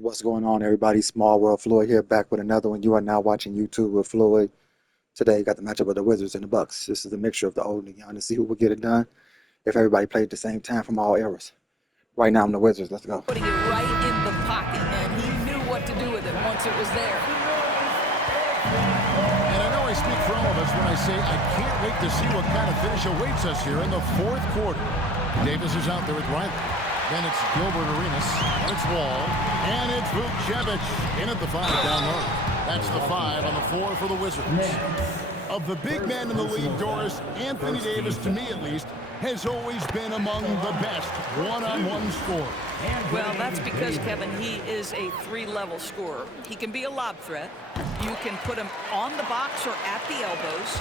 What's going on, everybody? Small World Floyd here, back with another one. You are now watching YouTube with Floyd. Today, got the matchup of the Wizards and the Bucks. This is a mixture of the old and the young to see who will get it done if everybody played at the same time from all eras. Right now, I'm the Wizards. Let's go. Putting it right in the pocket, and he knew what to do with it once it was there. And I know I speak for all of us when I say I can't wait to see what kind of finish awaits us here in the fourth quarter. Davis is out there with Riley. Then it's Gilbert Arenas, and it's Wall, and it's Vucevic in at the 5 down low. That's the 5 on the 4 for the Wizards. Of the big men in the league, Doris, Anthony Davis, to me at least, has always been among the best one-on-one scorers. Well, that's because, Kevin, he is a three-level scorer. He can be a lob threat. You can put him on the box or at the elbows.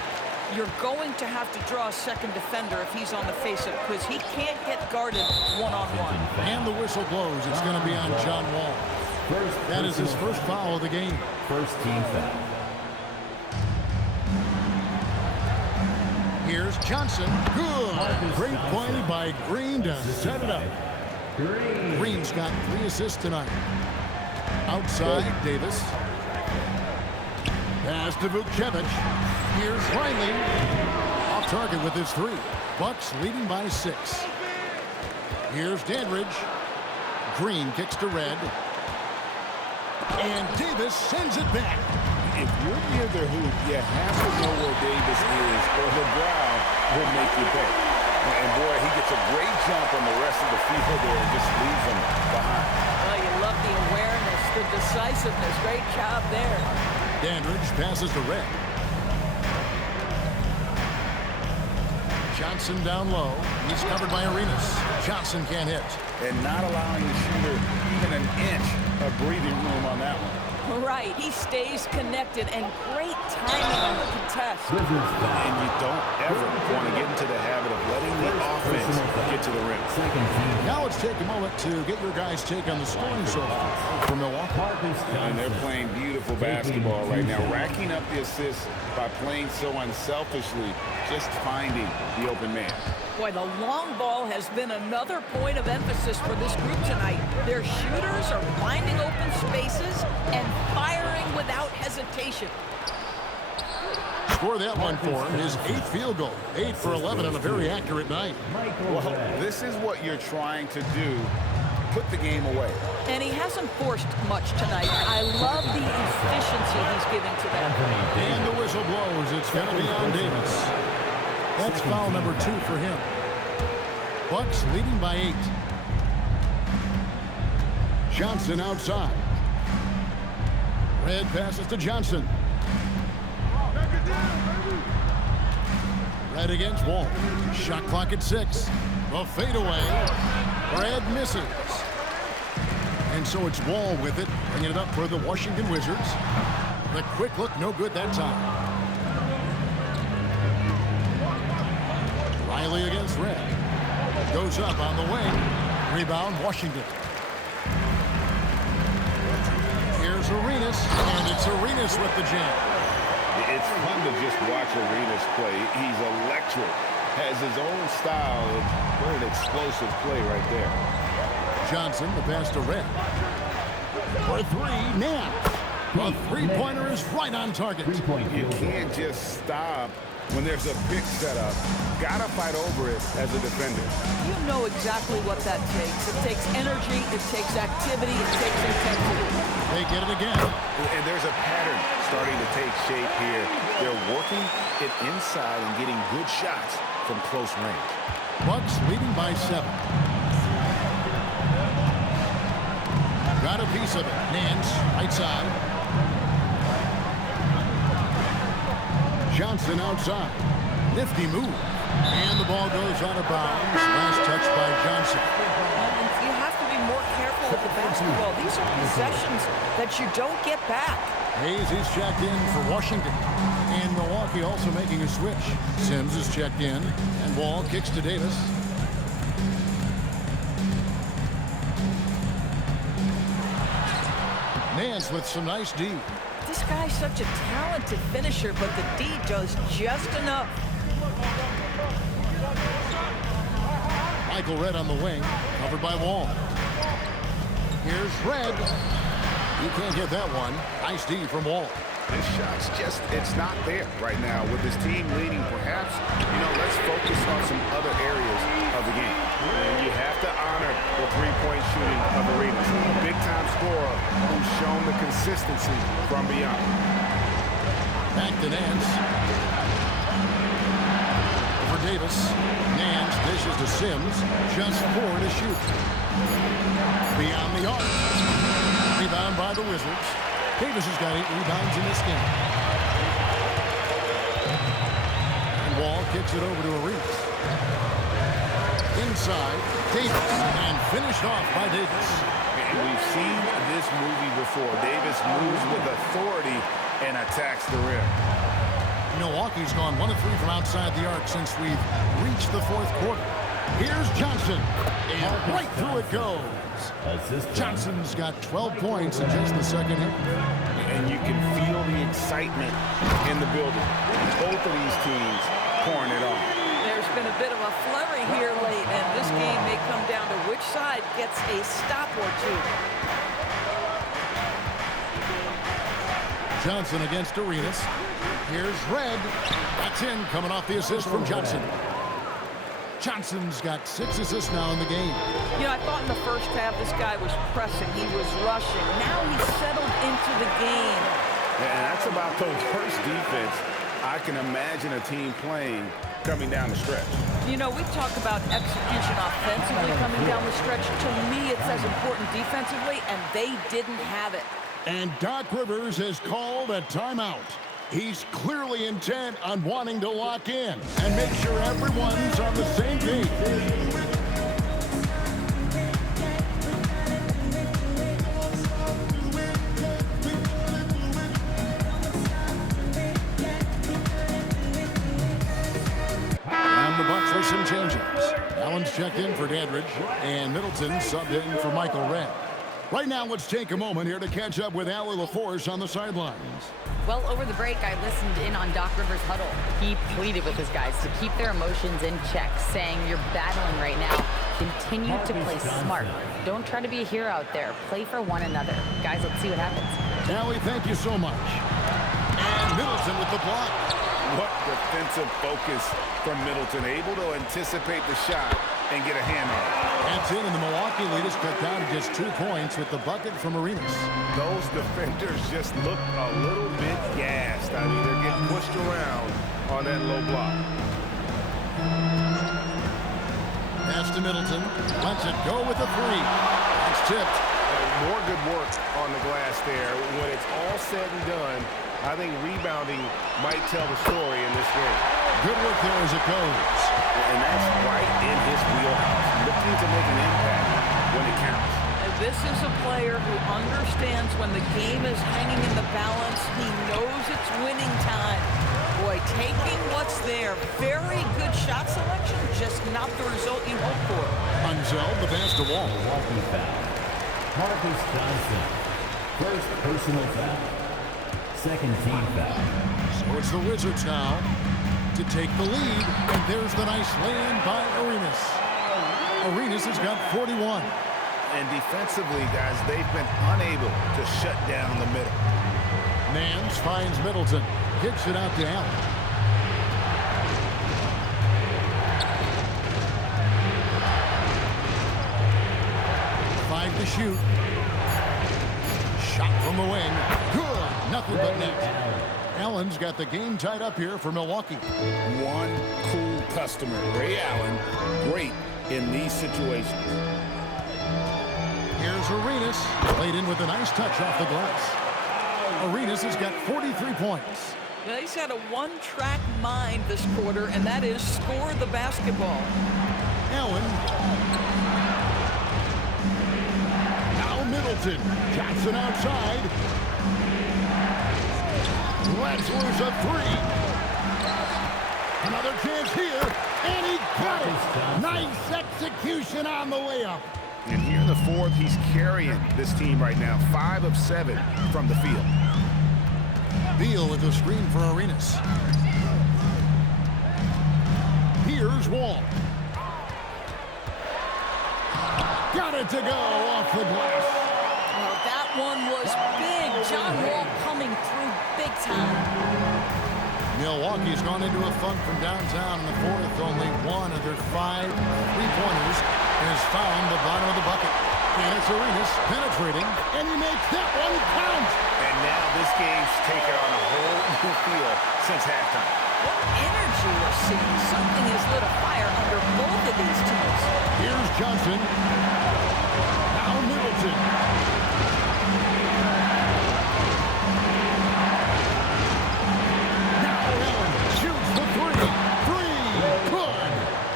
You're going to have to draw a second defender if he's on the face-up because he can't get guarded one-on-one. And the whistle blows. It's going to be on John Wall. That is his first foul of the game. First team foul. Here's Johnson. Good. Great play by Green to set it up. Green's got 3 assists tonight. Outside, Davis. Pass to Vucevic. Here's Riley. Off target with his 3. Bucks leading by 6. Here's Dandridge. Green kicks to Red. And Davis sends it back. If you're near the hoop, you have to know where Davis is, or the ground will make you pay. And boy, he gets a great jump on the rest of the field there and just leaves them behind. Well, you love the awareness, the decisiveness. Great job there. Dandridge passes to Red. Johnson down low. He's covered by Arenas. Johnson can't hit. And not allowing the shooter even an inch of breathing room on that one. Right, he stays connected, and great timing on the contest. And you don't ever want to get into the habit of letting the offense get to the rim. Now let's take a moment to get your guys' take on the scoring so far for Milwaukee. And they're playing beautiful basketball right now, racking up the assists by playing so unselfishly, just finding the open man. Boy, the long ball has been another point of emphasis for this group tonight. Their shooters are finding open spaces and firing without hesitation. Score that one for him. His 8th field goal. 8 for 11 on a very accurate night. Well, this is what you're trying to do. Put the game away. And he hasn't forced much tonight. I love the efficiency he's giving to them. And the whistle blows. It's going to be on Davis. That's foul number 2 for him. Bucks leading by 8. Johnson outside. Red passes to Johnson. Red against Wall. Shot clock at 6. The fadeaway. Red misses. And so it's Wall with it, bringing it up for the Washington Wizards. The quick look, no good that time. Riley against Red. Goes up on the wing. Rebound, Washington. Here's Arenas, and it's Arenas with the jam. It's fun to just watch Arenas play. He's electric. Has his own style. What an explosive play right there. Johnson, the pass to Red. For 3, now. The three-pointer is right on target. You can't just stop when there's a pick set up. Gotta fight over it as a defender. You know exactly what that takes. It takes energy, it takes activity, it takes intensity. They get it again. And there's a pattern starting to take shape here. They're working it inside and getting good shots from close range. Bucks leading by 7. Got a piece of it. Nance, right side. Johnson outside. Nifty move. And the ball goes out of bounds. Last touch by Johnson. You have to be more careful with the basketball. These are possessions that you don't get back. Hayes is checked in for Washington. And Milwaukee also making a switch. Sims is checked in. And Wall kicks to Davis. Nance with some nice D. This guy's such a talented finisher, but the D does just enough. Michael Red on the wing, covered by Wall. Here's Red. He can't get that one. Nice D from Wall. His shot's just, it's not there right now with his team leading. Perhaps, let's focus on some other areas of the game. And you have to honor the three-point shooting of Arenas. A big-time scorer who's shown the consistency from beyond. Back to Nance. For Davis. Nance dishes to Sims. Just 4 to shoot. Beyond the arc. Rebound by the Wizards. Davis has got 8 rebounds in this game. And Wall kicks it over to Arenas. Inside, Davis, and finished off by Davis. And we've seen this movie before. Davis moves with authority and attacks the rim. Milwaukee's gone 1 of 3 from outside the arc since we've reached the 4th quarter. Here's Johnson, and right through it goes. Johnson's got 12 points in just the second half. And you can feel the excitement in the building. Both of these teams pouring it on. There's been a bit of a flurry here late, and this game may come down to which side gets a stop or two. Johnson against Arenas. Here's Red. That's in, coming off the assist from Johnson. Johnson's got 6 assists now in the game. I thought in the first half this guy was pressing. He was rushing. Now he's settled into the game. And that's about the worst defense I can imagine a team playing coming down the stretch. We talk about execution offensively coming down the stretch. To me, it's as important defensively, and they didn't have it. And Doc Rivers has called a timeout. He's clearly intent on wanting to lock in and make sure everyone's on the same page. And the Bucks with some changes. Allen's checked in for Dandridge, and Middleton subbed in for Michael Redd. Right now, let's take a moment here to catch up with Allie LaForce on the sidelines. Well, over the break, I listened in on Doc Rivers' huddle. He pleaded with his guys to keep their emotions in check, saying, you're battling right now. Continue to play smart. Don't try to be a hero out there. Play for one another. Guys, let's see what happens. Allie, thank you so much. And Middleton with the block. What defensive focus from Middleton. Able to anticipate the shot and get a hand on it. That's in, and the Milwaukee lead is cut down to just 2 points with the bucket from Arenas. Those defenders just look a little bit gassed. I mean, they're getting pushed around on that low block. Pass to Middleton. Lets it go with a 3. That's tipped. More good work on the glass there. When it's all said and done, I think rebounding might tell the story in this game. Good work there as it goes. And that's right in his wheelhouse. Looking to make an impact when it counts. And this is a player who understands when the game is hanging in the balance. He knows it's winning time. Boy, taking what's there. Very good shot selection, just not the result you hope for. Unzel, the pass to Wall. Walking foul. Marcus Johnson. First personal foul. Second team foul. So it's the Wizards now to take the lead, and there's the nice lay-in by Arenas. Arenas has got 41. And defensively, guys, they've been unable to shut down the middle. Nance finds Middleton. Kicks it out to Allen. Five to shoot. Shot from the wing. Good. Nothing but net. Allen's got the game tied up here for Milwaukee. One cool customer, Ray Allen, great in these situations. Here's Arenas, laid in with a nice touch off the glass. Arenas has got 43 points. Yeah, he's had a one-track mind this quarter, and that is score the basketball. Allen. Now Middleton. Johnson outside. Lansworth's a 3. Another chance here, and he got it. Nice execution on the layup. And here in the 4th, he's carrying this team right now. 5 of 7 from the field. Beal with the screen for Arenas. Here's Wall. Got it to go off the glass. Well, that one was John Wall coming through big time. Milwaukee's gone into a funk from downtown in the fourth. Only one of their 5 3-pointers has found the bottom of the bucket. And it's Arenas penetrating, and he makes that one count. And now this game's taken on a whole new feel since halftime. What energy we're seeing. Something has lit a fire under both of these teams. Here's Johnson. Now Middleton. Now Allen shoots the three. Good.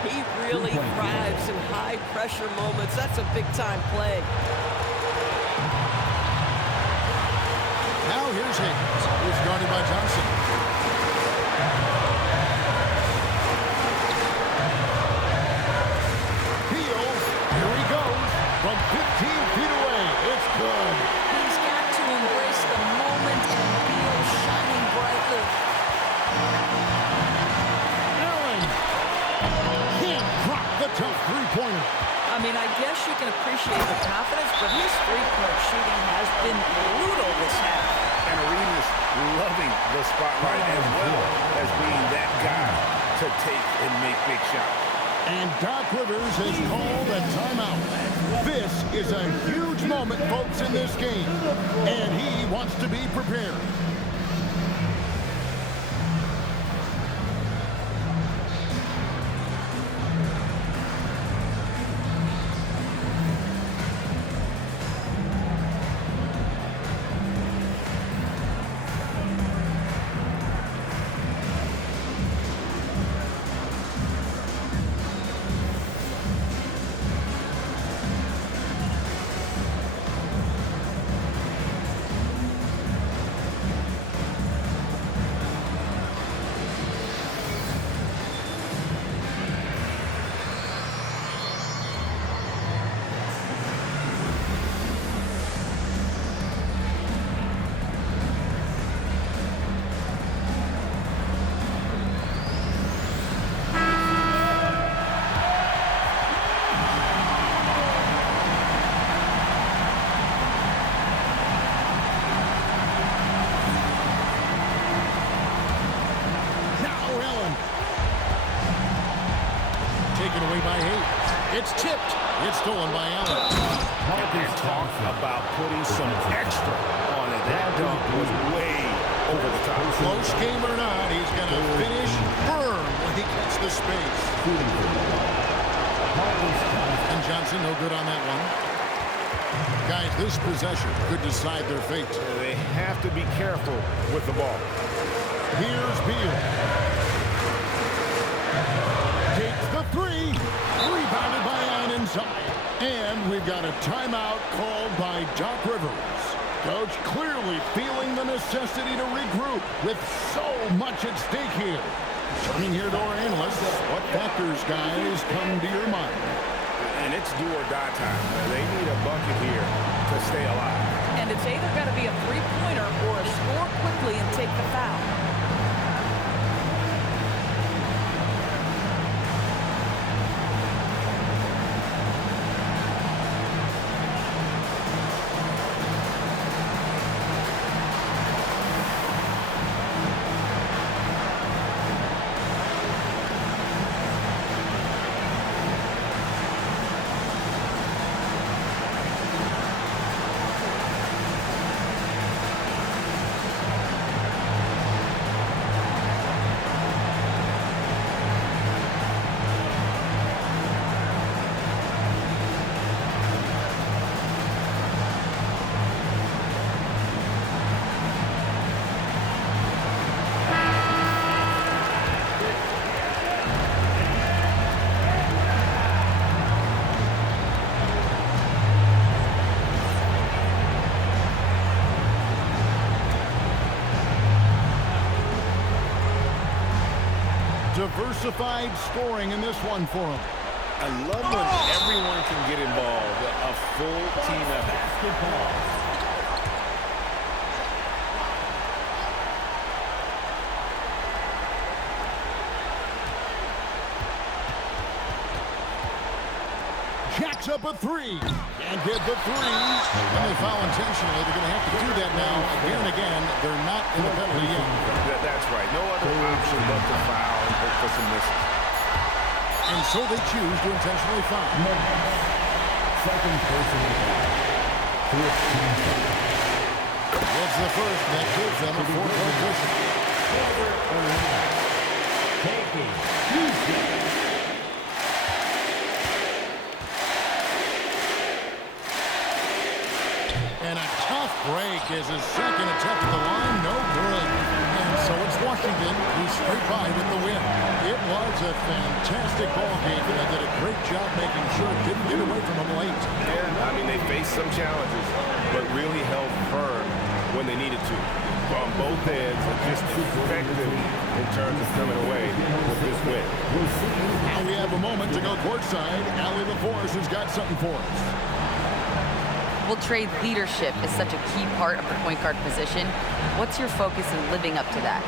He really thrives in high-pressure moments. That's a big-time play. Now here's Higgins. He's guarded by Johnson. Heel. Here he goes. From 15 feet away. It's good. He's got to embrace the moment and feel shining brightly. Allen can't drop the tough three-pointer. I mean, I guess you can appreciate the confidence, but his three-point shooting has been brutal this half. And Arenas loving the spotlight as well as being that guy to take and make big shots. And Doc Rivers has called a timeout. This is a huge moment, folks, in this game. And he wants to be prepared. Taken away by Hayes. It's tipped. It's stolen by Allen. And talk about putting some extra on it. That dunk was way over the top. Close game or not, he's going to finish firm when he gets the space. And Johnson, no good on that one. Guys, this possession could decide their fate. They have to be careful with the ball. Here's Beal. Takes the three. Rebounded by Allen inside. And we've got a timeout called by Doc Rivers. Coach clearly feeling the necessity to regroup with so much at stake here. Turning here to our analysts, what factors, guys, come to your mind? And it's do or die time. They need a bucket here to stay alive. And it's either got to be a three-pointer or a score quickly and take the foul. Diversified scoring in this one for him. I love when everyone can get involved. A full team effort. puts up a three. Can't get the three. And they foul intentionally. They're going to have to do that now again and again. They're not in the penalty yet. That's right. No other option but to foul and hope for some misses. And so they choose to intentionally foul. Second personal foul. That's the first. That gives them a 4-point cushion. Taking Houston. And a tough break is his second attempt at the line. No good. And so it's Washington who's straight by with the win. It was a fantastic ball game, and they did a great job making sure it didn't get away from them late. Yeah, I mean, they faced some challenges, but really held firm when they needed to. On both ends, and just effective in terms of coming away with this win. Now we have a moment to go courtside. Allie LaForce has got something for us. Well, Trey, leadership is such a key part of the point guard position. What's your focus in living up to that?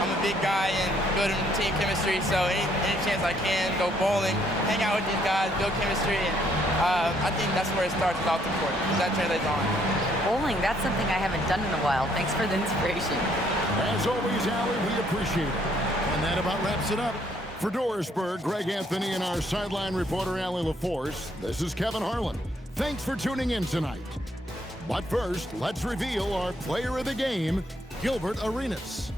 I'm a big guy and building team chemistry, so any chance I can, go bowling, hang out with these guys, build chemistry, and I think that's where it starts without the court, because that translates on. Bowling, that's something I haven't done in a while. Thanks for the inspiration. As always, Allie, we appreciate it. And that about wraps it up. For Dorisburg, Greg Anthony, and our sideline reporter, Allie LaForce, this is Kevin Harlan. Thanks for tuning in tonight. But first, let's reveal our player of the game, Gilbert Arenas.